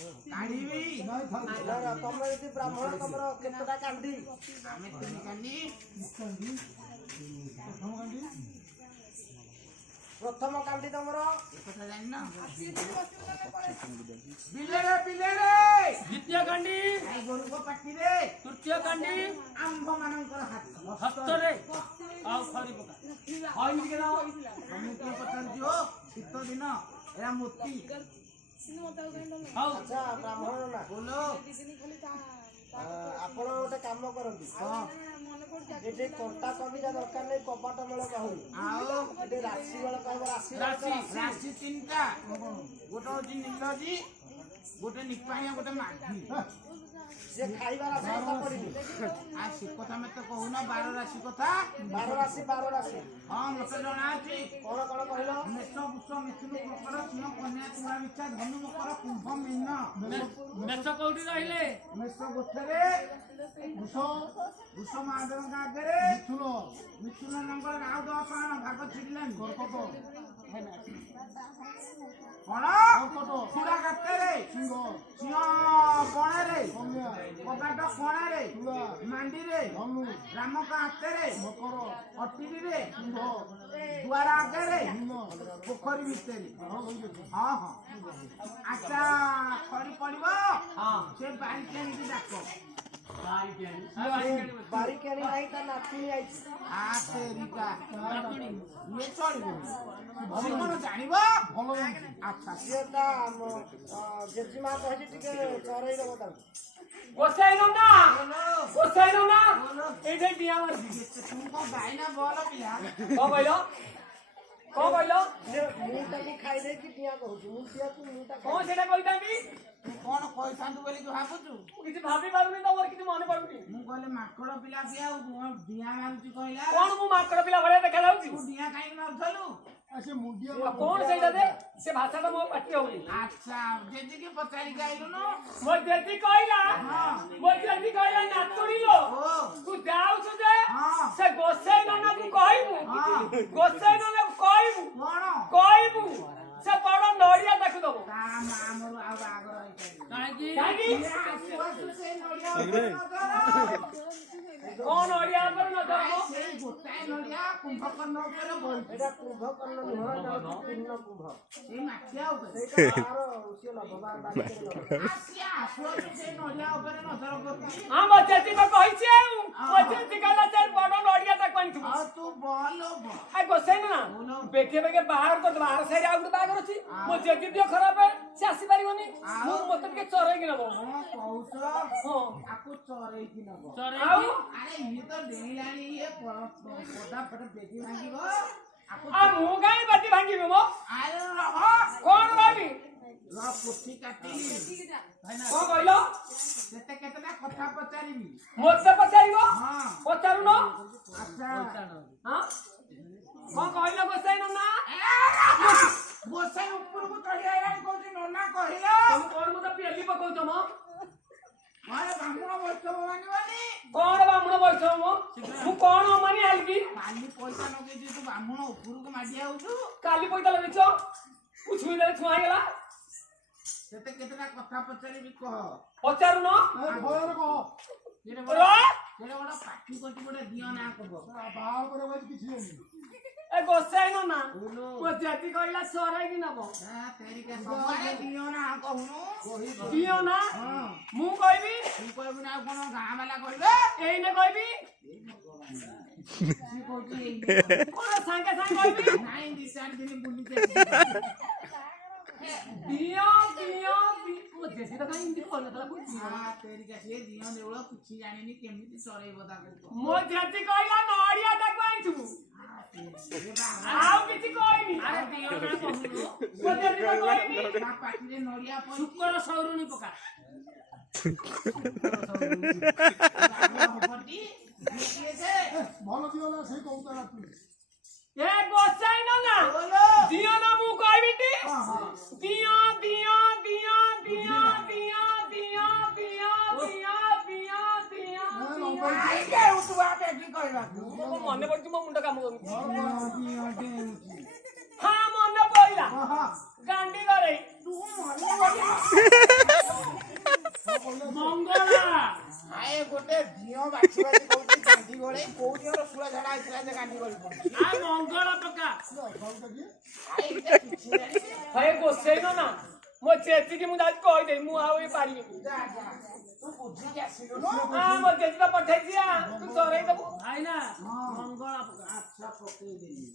କାଢିବି ତମେ ଯଦି ବ୍ରାହ୍ମଣ ତମର କେତେଟା କାଣ୍ଡି? ଆମେ 3 କାଣ୍ଡି। ପ୍ରଥମ କାଣ୍ଡି ତମର କଥା ଜାଣିନ? ବିଲେରେ ବିଲେରେ ଦ୍ୱିତୀୟ କାଣ୍ଡି ଗାଈ ଗୋରୁଙ୍କ ପାଟିରେ ତୃତୀୟ କାଣ୍ଡି ଆମ୍ଭ ମାନଙ୍କର ହସ୍ତରେ ଆଉ ଖରି ପକା ହଇନି ଟିକେ ଦାও ତମେ କିଏ ପଚାରୁଛ? ଶୀତ ଦିନ ଏରା ମୋତି ହଉ ଆଚ୍ଛା ବ୍ରାହ୍ମଣ ନା ବୋଲ। ଆପଣ ଗୋଟେ କାମ କରନ୍ତୁ ଏଠି କଣ୍ଟା କବିତା ଦରକାର ନାହିଁ, କବାଟ ମେଳ କହିବି ଆଉ ଏଠି ରାଶି ବେଳ କହିବ ରାଶି ରାଶି 3ଟା, ଗୋଟେ ହଉଛି ନୀଲଜି, ଗୋଟେ ନିପାଣିଆ, ଗୋଟେ ମାଘି। ସେ ଖାଇବା ରାଶି କଥା ପଡିନି। ଆଉ ସେ କଥା ମତେ କହୁନ, 12 ରାଶି କଥା। 12 ରାଶି 12 ରାଶି ହଁ ମତେ ଜଣା ଅଛି। କଣ କଣ କହିଲ? ମେଷ ବୃଷ ମିଥୁନ କର୍କଟ ସିଂହ କନ୍ୟା ତୁଳା ବିଛା ଧନୁ ମକର କୁମ୍ଭ ମୀନ। ମେଷ କୋଉଠି ରହିଲେ? ମେଷ ଗୋଛରେ ବୃଷ ମହାଦେବଙ୍କ ଆଗରେ ମିଥୁନ ନଙ୍ଗଳ ରାଉ 10 ଆଣ ଭାଗ ଛିଡ଼ିଲାନି। କର୍କଟ କଣ ଚୂଡ଼ା ଗାତରେ ସିଂହ କଣରେ କବାଟ କଣାରେ ମାଣ୍ଡିରେ ରାମଙ୍କ ହାତରେ ଅଟିରେ ଦୁଆର ଆଗରେ ପୋଖରୀ ଭିତରେ। ହଁ ହଁ ଆଚ୍ଛା ଖରି ପଡିବ ସେ ବାରିକି ଆଣିକି ଡାକ। ବାରିକାଣି ନାହିଁ, ତା ନାତୁଣୀ ଆଇଛି। ଇଏ ଚଳିବ କଣ ଜାଣିବ? ଆଚ୍ଛା ସିଏ ତା ଜେଜେମା କହିଛି ଟିକେ ଚରେଇ ଦବ ତାଙ୍କୁ। ଗୋସାଇନ ନା ଏଇଠି ଡିଆ ମାରୁଛି। ତୁ କଣ ଗାଇନା ବଲ ପିଲା? କଣ କହିଲ? କଣ କହିଲ? ମୁଁ ତାକୁ ଖାଇଦେଇକି ଡିଆ କହୁଛି। ମୁଁ ସିଆକୁ ମୁଁ ତାକୁ କଣ ସେଇଟା କହିଥାନ୍ତି? ତୁ କଣ କହିଥାନ୍ତୁ ବୋଲି ଭାବୁଛୁ? ମୁଁ କିଛି ଭାବି ପାରୁନି, ତମର କିଛି ମନେ ପଡୁନି। ମୁଁ କହିଲେ ମାଙ୍କଡ ପିଲା କିଏ ଆଉ ଡିଆଁ ମାରୁଛି କହିଲା? କଣ ମୁଁ ମାଙ୍କଡ ପିଲା ଭଳିଆ ଦେଖା ଯାଉଛି? ତୁ ଡିଆଁ କାହିଁକି ମାରୁଥିଲୁ? କଣ ସେଇଟା ଦେ? ସେ ଭାଷାଟା ମୋ ପାଟି ହଉନି। ଆଚ୍ଛା ଜେଜିକି ପଚାରିକି ଆଇଲୁନୁ? ମୋ ଜେଜି କହିଲା ନାତୁଣୀ ଲୋ ତୁ ଯାଉଛୁ ଯେ ସେ ଗୋସାଇ ନନାକୁ କହିବୁ, ଗୋସାଇ ନନାକୁ କହିବୁ କଣ କହିବୁ ସେ ବଡ ନଡିଆ ତାକୁ ଦବ। ତା ମା ମୋର ଆଉ ବାହାଘର ହେଇପାରିବ କାହିଁକି? ସେଇ ନଡିଆ ଉପରେ ନଜର। କଣ ନଡିଆ ଉପରେ ନଜର? ସେଇ ଗୋଟାଏ ନଡିଆ କୁମ୍ଭକର୍ଣ୍ଣ ଉପରେ ବଇଛି। ଏଇଟା କୁମ୍ଭକର୍ଣ୍ଣ ନୁହଁ, ଏଇଟା ପୂର୍ଣ୍ଣ କୁମ୍ଭ। ସେଇ ମାଠିଆ ଉପରେ ସେଇଟା ତାର ସିଏ ନବ ବାରିକାଣି ନବ। ସିଏ ଆସୁଅଛୁ ସେଇ ନଡିଆ ଉପରେ ନଜର କରୁଛି। ହଁ ମୋ ଜେଜି ତ କହିଛି ଆଉ ମୋ ଜେଜି କହିଲା ସେ ବଡ ନଡିଆ ତାକୁ ଆଣିଥିବୁ। ଆଉ ତୁ ବଲ ଗୋସାଇ ନା ବେଗେ ବେଗେ ବାହାର କରିଦେବା। ଆର ସାଇଡ୍ ଆଉ ଗୋଟେ ବାହାଘର ଅଛି। ମୋ ଜେଜି ଦିଅ ଖରାପ, ସେ ଆସିପାରିବନି। ମତେ ଟିକେ ଚରେଇକି ନବ। କଣ କହୁଛ? ହଁ ତାକୁ ଚରେଇକି ନବ। ଆଉ ଆରେ ଇଏ ତ ଡେଇଁଲାଣି, ଇଏ ପଦାପଟେ ବେଗି ଭାଙ୍ଗିବ। ମୁଁ କାହିଁ ବାଟି ଭାଙ୍ଗିବି ମୋ? ଆରେ ରହ କଣ ଭାବି ପୋଥି କାଟିଲି। କଣ କହିଲ? କେତେ କେତେଟା କଥା ପଚାରିବି? ମତେ ପଚାରିବ? ହଁ ପଚାରୁନ। ଆଚ୍ଛା କଣ କହିଲ ଗୋସାଇ ନନା? ଗୋସାଇ ଉପରକୁ ଚଢି ଆଇଲାଣି କହୁଛି ନନା କହିଲ। ତମେ କଣ ମତେ ପେଲି ପକଉଛ ମ? ଘରେ ବ୍ରାହ୍ମଣ ବୈଷ୍ଣବ ମାନିବନି। କଣ ବ୍ରାହ୍ମଣ ବୈଷ୍ଣବ ମୋ? ମୁଁ କଣ ଅମାନି ଆଲି କି? କାଲି ପଇସା ଲଗେଇଛି ତୁ ବ୍ରାହ୍ମଣ ଉପରକୁ ମାଡି ଆଉଛୁ। କାଲି ପଇସା ଲଗେଇଛ? ଛୁଇଁ ଦେଲେ ଛୁଆ ହେଇଗଲା। କେତେ କେତେଟା କଥା ପଚାରିବି କହ। ପଚାରୁନ। କେଡେ ବଡ ପାଟି କଟି ଗୋଟେ ଦିଅ ନା କହ। ଏ ଗୋସାଇ ନନା ମୋ ଜେଜି କହିଲା ଚରେଇକି ନବ। ସବୁଆଡେ ଦିଅ ନା କହୁନୁ। ଦିଅ ନା ମୁଁ କହିବି। ତୁ କହିବୁ ନା ଆଉ କଣ ଗାଁ ବାଲା କହିବେ? ଏଇନେ କହିବି। କଣ ସାଙ୍ଗେ ସାଙ୍ଗେ କହିବି? ନାଇଁ 2-4 ଦିନ ବୁଲିକି ଦିଅ ଦିଅ ମୋ ଜେଜି ତ କାହିଁ ଏମିତି କହିନଥିଲା। ସିଏ ଦିଅ ଦେଉଳ କିଛି ଜାଣିନି, କେମିତି ଚରେଇବ ତାକୁ। ମୋ ଜେଜି କହିଲା ନଡିଆ ତାକୁ ଆଣିଥିବୁ, ଆଉ କିଛି କହିନି। ମୋ ଜେଜି ତ କହିନି। ପାଟିରେ ନଡିଆ ଶୁକର ସରୁଣି ପକା। ଭଲ ଦିଅ ନା ସେଇ କହୁଥିଲା। ଏ ଗୋସାଇ ନନା ଦିଅ ନା ମୁଁ କହିବି ଟି। ଦିଅ ଦିଅ ଦିଅ ଦିଅ ଦିଅ ଦିଅ ଦିଅ ଦିଅ ଦିଅ ମନେ ପଡୁଛି, ମୋ ମୁଣ୍ଡ କାମ କରୁଛି। ହଁ ମନେ ପଇଲା। ଗାଣ୍ଡି କରେଇ ଗୋଟେ ଦିଅ ବାଛି ବାଛି କହୁଛି ଗାଣ୍ଡି ଗୋଳେଇ କୋଉ ଦିଅର ଶୁଳ ଝାଡା ହେଇଥିଲା ଯେ ଗାଣ୍ଡି ଗୋଳି ପଡୁଛି ଆ ମଙ୍ଗଳ ପକା କିଛି ଜାଣିନି ହଏ ଗୋସେଇ ନା ମୋ ଚେଚିକି ମୁଁ ଯାଉଛି କହିଦେବି ମୁଁ ଆଉ ଏ ପାରିବିନି ଯା ଯା ତୁ ବୁଝିକି ଆସିଲୁନୁ ମୋ ଚେଚି ତ ପଠେଇଛି ତୁ ଚରେଇ ଦେବୁ ଭାଇନା ମଙ୍ଗଳା ଆଚ୍ଛା ପକେଇଦେଲି